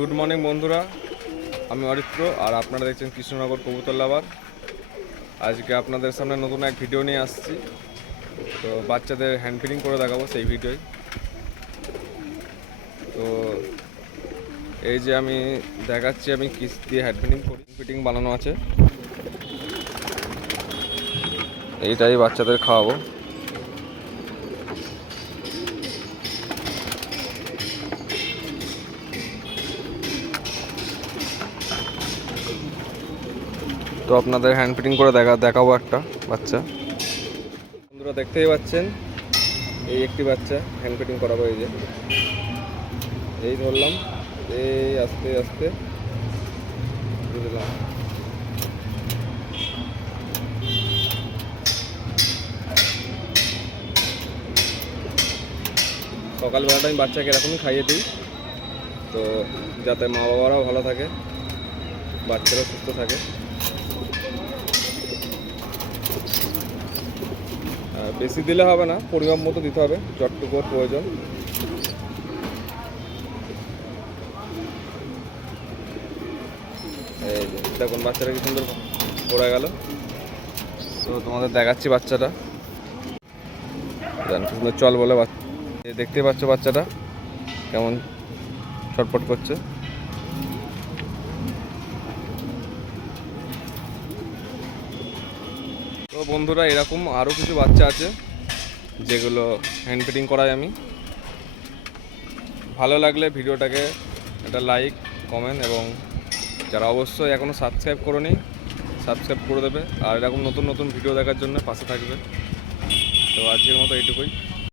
Good morning বন্ধুরা, আমি অরিত্র আর আপনারা দেখছেন কৃষ্ণনগর কবুতর লাভার। আজকে আপনাদের সামনে নতুন এক ভিডিও নিয়ে আসছি। তো বাচ্চাদের হ্যান্ড ফিডিং করে দেখাবো সেই ভিডিওই। তো এই যে আমি দেখাচ্ছি আমি কিস দিয়ে হ্যান্ড ফিডিং করি, ফিটিং বানানো আছে, এইটাই বাচ্চাদের খাওয়াবো। তো আপনাদের হ্যান্ড ফিটিং করে দেখাবো একটা বাচ্চা। বন্ধুরা দেখতেই পাচ্ছেন, এই একটি বাচ্চা হ্যান্ড ফিটিং করাবো। এই যে এই ধরলাম, এই আস্তে আস্তে বুঝলাম। সকালবেলাটা আমি বাচ্চাকে এরকমই খাইয়ে দিই, তো যাতে মা বাবারাও ভালো থাকে, বাচ্চারাও সুস্থ থাকে। বেশি দিলে হবে না, পরিমাপ মতো দিতে হবে, যতটুকু প্রয়োজন। এই যে দেখুন বাচ্চাটা কি সুন্দর পড়ে গেল। তো তোমাদের দেখাচ্ছি বাচ্চাটা, কি সুন্দর চল বলে। দেখতে পাচ্ছ বাচ্চাটা কেমন ছটফট করছে। তো বন্ধুরা এরকম আরও কিছু বাচ্চা আছে যেগুলো হ্যান্ড ফিটিং করাই আমি। ভালো লাগলে ভিডিওটাকে একটা লাইক, কমেন্ট এবং যারা অবশ্যই এখনও সাবস্ক্রাইব করোনি সাবস্ক্রাইব করে দেবে, আর এরকম নতুন নতুন ভিডিও দেখার জন্য পাশে থাকবে। তো আজকের মতো এইটুকুই।